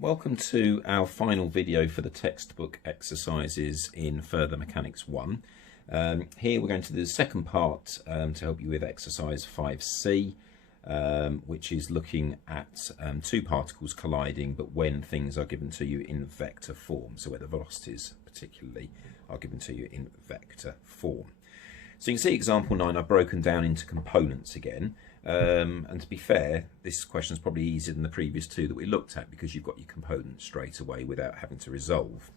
Welcome to our final video for the textbook exercises in Further Mechanics 1. Here we're going to do the second part to help you with exercise 5C, which is looking at two particles colliding, but when things are given to you in vector form, so where the velocities particularly are given to you in vector form. So you can see example 9 I've broken down into components again. And to be fair, this question is probably easier than the previous two that we looked at because you've got your components straight away without having to resolve.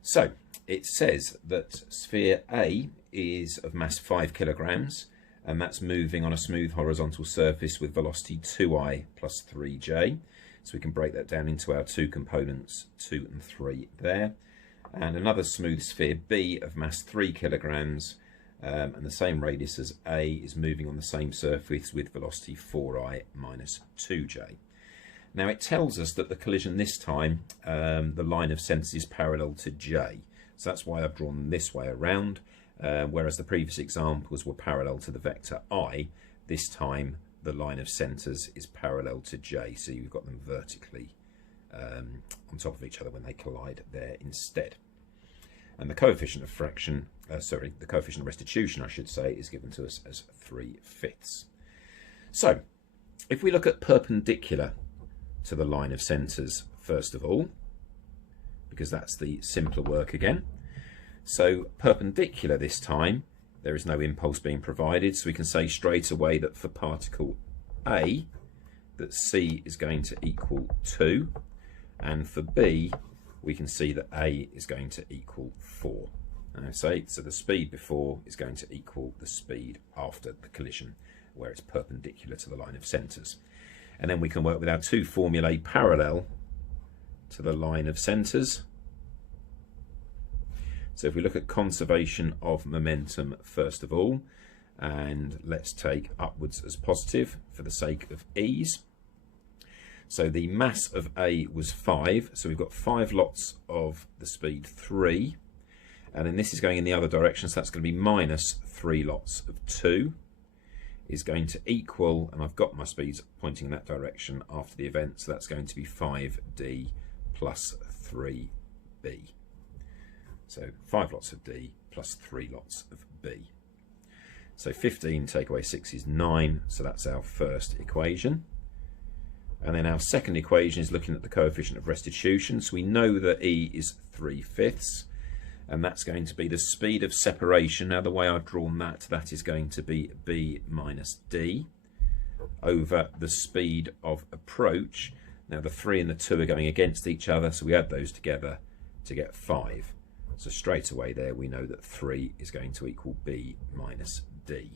So it says that sphere A is of mass 5 kilograms, and that's moving on a smooth horizontal surface with velocity 2I plus 3j. So we can break that down into our two components, 2 and 3 there. And another smooth sphere B of mass 3 kilograms, and the same radius as A is moving on the same surface with velocity 4I minus 2j. Now it tells us that the collision this time, the line of centres is parallel to J. So that's why I've drawn them this way around, whereas the previous examples were parallel to the vector I. This time the line of centres is parallel to J, so you've got them vertically on top of each other when they collide there instead. And the coefficient of fraction, the coefficient of restitution, I should say, is given to us as 3/5. So, if we look at perpendicular to the line of centres first of all, because that's the simpler work again. So, perpendicular this time, there is no impulse being provided, so we can say straight away that for particle A, that C is going to equal 2, and for B, we can see that A is going to equal 4. So the speed before is going to equal the speed after the collision, where it's perpendicular to the line of centres. And then we can work with our two formulae parallel to the line of centres. So if we look at conservation of momentum first of all, and let's take upwards as positive for the sake of ease. So the mass of A was 5, so we've got 5 lots of the speed 3, and then this is going in the other direction, so that's going to be minus 3 lots of 2, is going to equal, and I've got my speeds pointing in that direction after the event, so that's going to be 5D plus 3B. So 5 lots of D plus 3 lots of B. So 15 take away 6 is 9, so that's our first equation. And then our second equation is looking at the coefficient of restitution. So we know that E is 3/5, and that's going to be the speed of separation. Now the way I've drawn that, that is going to be B minus D over the speed of approach. Now the 3 and the 2 are going against each other, so we add those together to get 5. So straight away there we know that 3 is going to equal B minus D.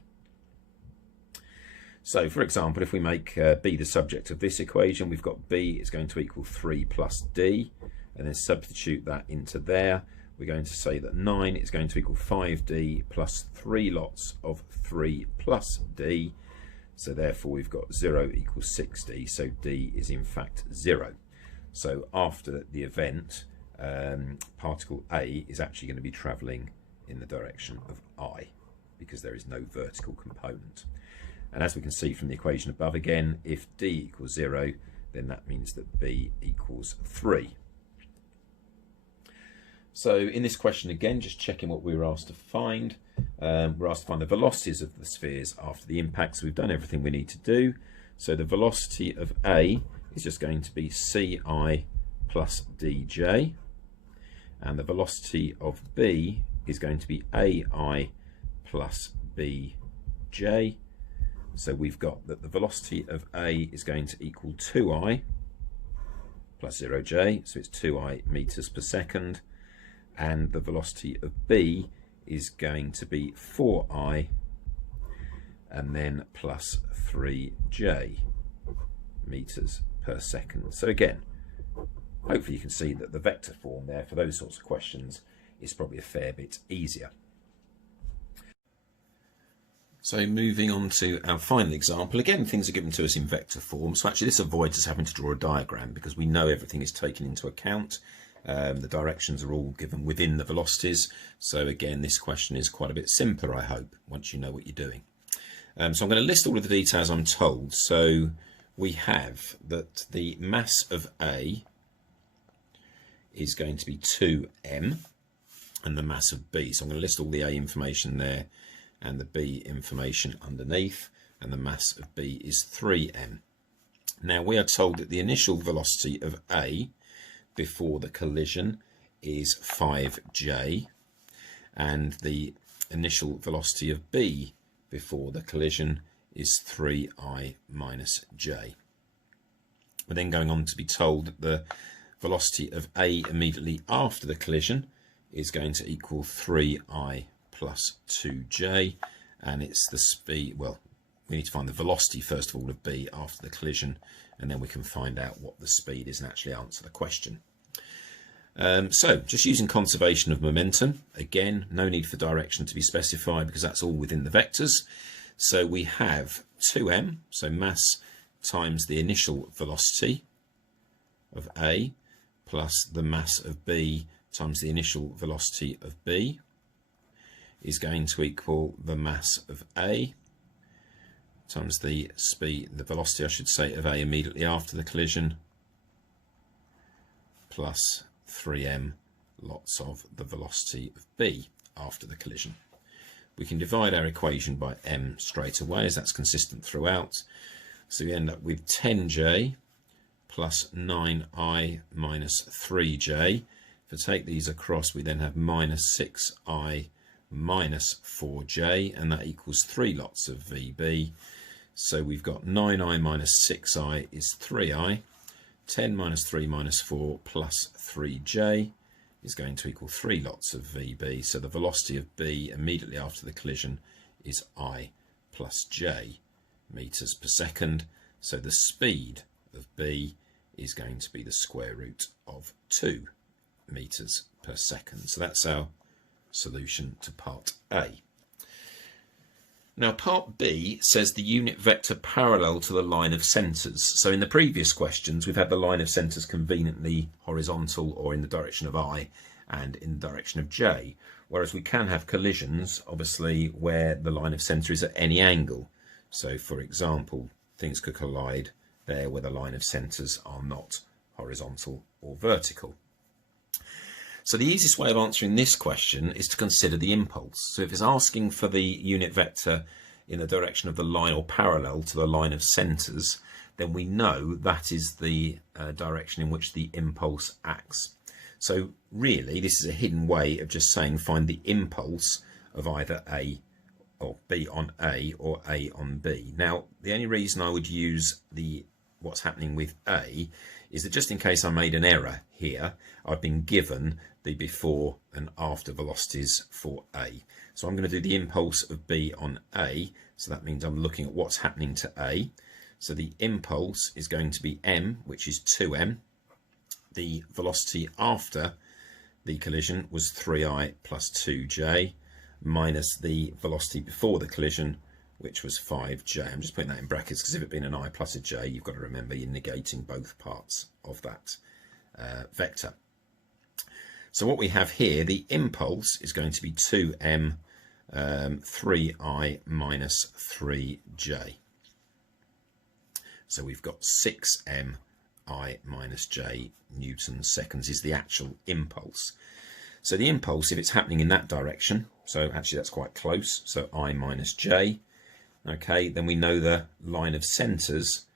So, for example, if we make B the subject of this equation, we've got B is going to equal 3 plus D, and then substitute that into there. We're going to say that 9 is going to equal 5D plus 3 lots of 3 plus D. So therefore we've got 0 equals 6D, so D is in fact 0. So after the event, particle A is actually going to be travelling in the direction of I, because there is no vertical component. And as we can see from the equation above again, if D equals 0, then that means that B equals 3. So in this question again, just checking what we were asked to find. We're asked to find the velocities of the spheres after the impact, so we've done everything we need to do. So the velocity of A is just going to be Ci plus dj, and the velocity of B is going to be Ai plus bj. So we've got that the velocity of A is going to equal 2I plus 0j, so it's 2I meters per second, and the velocity of B is going to be 4I and then plus 3j meters per second. So again, hopefully you can see that the vector form there for those sorts of questions is probably a fair bit easier. So moving on to our final example, again things are given to us in vector form, so actually this avoids us having to draw a diagram because we know everything is taken into account. The directions are all given within the velocities, so again this question is quite a bit simpler, I hope, once you know what you're doing. So I'm going to list all of the details I'm told. So we have that the mass of A is going to be 2m, and the mass of B. So I'm going to list all the A information there and the B information underneath, and the mass of B is 3m. Now we are told that the initial velocity of A before the collision is 5j, and the initial velocity of B before the collision is 3I minus j. We're then going on to be told that the velocity of A immediately after the collision is going to equal 3I plus 2j, and it's the speed, well, we need to find the velocity first of all of B after the collision, and then we can find out what the speed is and actually answer the question. So just using conservation of momentum, again, no need for direction to be specified because that's all within the vectors. So we have 2m, so mass times the initial velocity of A plus the mass of B times the initial velocity of B is going to equal the mass of A times the speed, the velocity I should say, of A immediately after the collision, plus 3m lots of the velocity of B after the collision. We can divide our equation by m straight away, as that's consistent throughout. So we end up with 10j plus 9i minus 3j. If I take these across, we then have minus 6i minus 4j, and that equals 3 lots of VB. So we've got 9i minus 6i is 3i. 10 minus 3 minus 4 plus 3j is going to equal 3 lots of VB. So the velocity of B immediately after the collision is I plus j meters per second. So the speed of B is going to be the square root of 2 meters per second. So that's our solution to part A. Now part B says the unit vector parallel to the line of centres. So in the previous questions we've had the line of centres conveniently horizontal or in the direction of I and in the direction of J, whereas we can have collisions obviously where the line of centre is at any angle. So for example, things could collide there where the line of centres are not horizontal or vertical. So the easiest way of answering this question is to consider the impulse. So if it's asking for the unit vector in the direction of the line or parallel to the line of centres, then we know that is the direction in which the impulse acts. So really this is a hidden way of just saying find the impulse of either A or B on A or A on B. Now the only reason I would use what's happening with A is that just in case I made an error here, I've been given the before and after velocities for A. So I'm going to do the impulse of B on A, so that means I'm looking at what's happening to A. So the impulse is going to be m, which is 2m. The velocity after the collision was 3i plus 2j, minus the velocity before the collision, which was 5j. I'm just putting that in brackets because if it had been an I plus a j, you've got to remember you're negating both parts of that vector. So what we have here, the impulse is going to be 2m 3i minus 3j. So we've got 6m I minus j newton seconds is the actual impulse. So the impulse, if it's happening in that direction, so actually that's quite close, so I minus j. Okay, then we know the line of centres,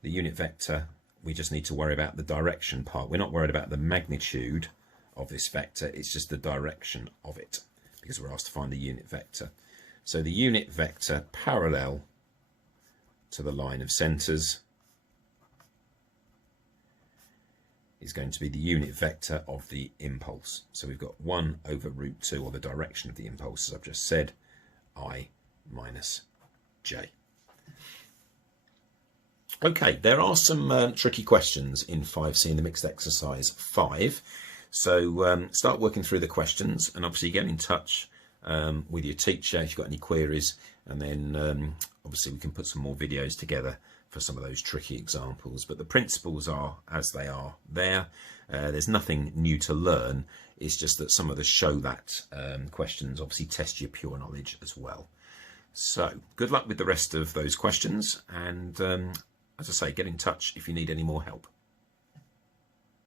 the unit vector, we just need to worry about the direction part. We're not worried about the magnitude of this vector, it's just the direction of it, because we're asked to find the unit vector. So the unit vector parallel to the line of centres is going to be the unit vector of the impulse. So we've got 1 over root 2, or the direction of the impulse, as I've just said, I minus j. Okay, there are some tricky questions in 5C in the mixed exercise 5. So start working through the questions, and obviously get in touch with your teacher if you've got any queries, and then obviously we can put some more videos together for some of those tricky examples. But the principles are as they are there. There's nothing new to learn. It's just that some of the show that questions obviously test your pure knowledge as well. So good luck with the rest of those questions, and as I say, get in touch if you need any more help.